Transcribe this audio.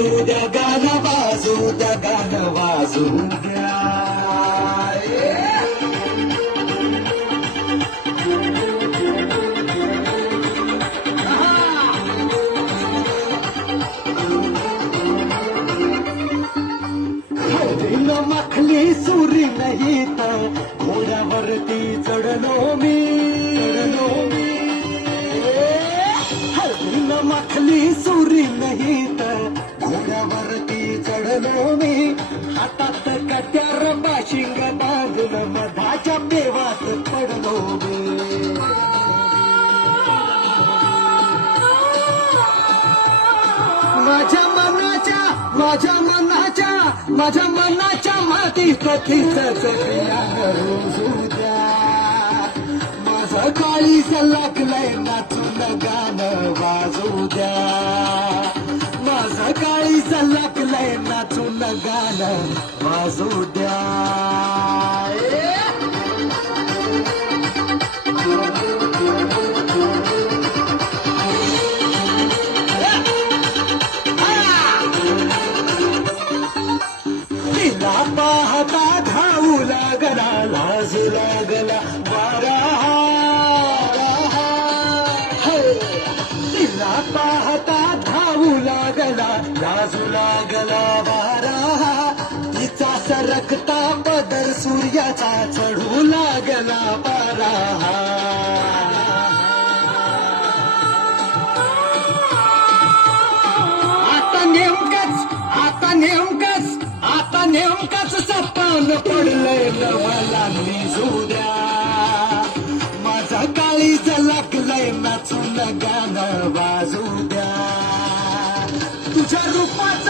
वाजू द्या गाणं वाजू द्या गाणं वाजू द्या मखली सुरी नाही तर घोड्यावरती चढलो मी हळदीन मखली सुरी नाही तर घोड्यावरती चढलो मी हातात कट्यार बाशिंग बांधून मधाच्या पेवात पडलो मी माझ्या मनाच्या मातीत तिथंच रुजू द्या माझं काळीज लागलंय नाचून गाणं वाजू द्या माझं काळीज लागलंय नाचून गाणं वाजू द्या पाहता धावू लागला लाजू लागला वारा तिला पाहता धावू लागला लाजू लागला वारा तिचा सरकता पदर सूर्याचा चढू लागला पारा आता नेमकाच सपान पडलंय मला निजू द्या माझा काळीज लागलंय नाचून गाणं वाजू द्या तुझ्या रूपाचं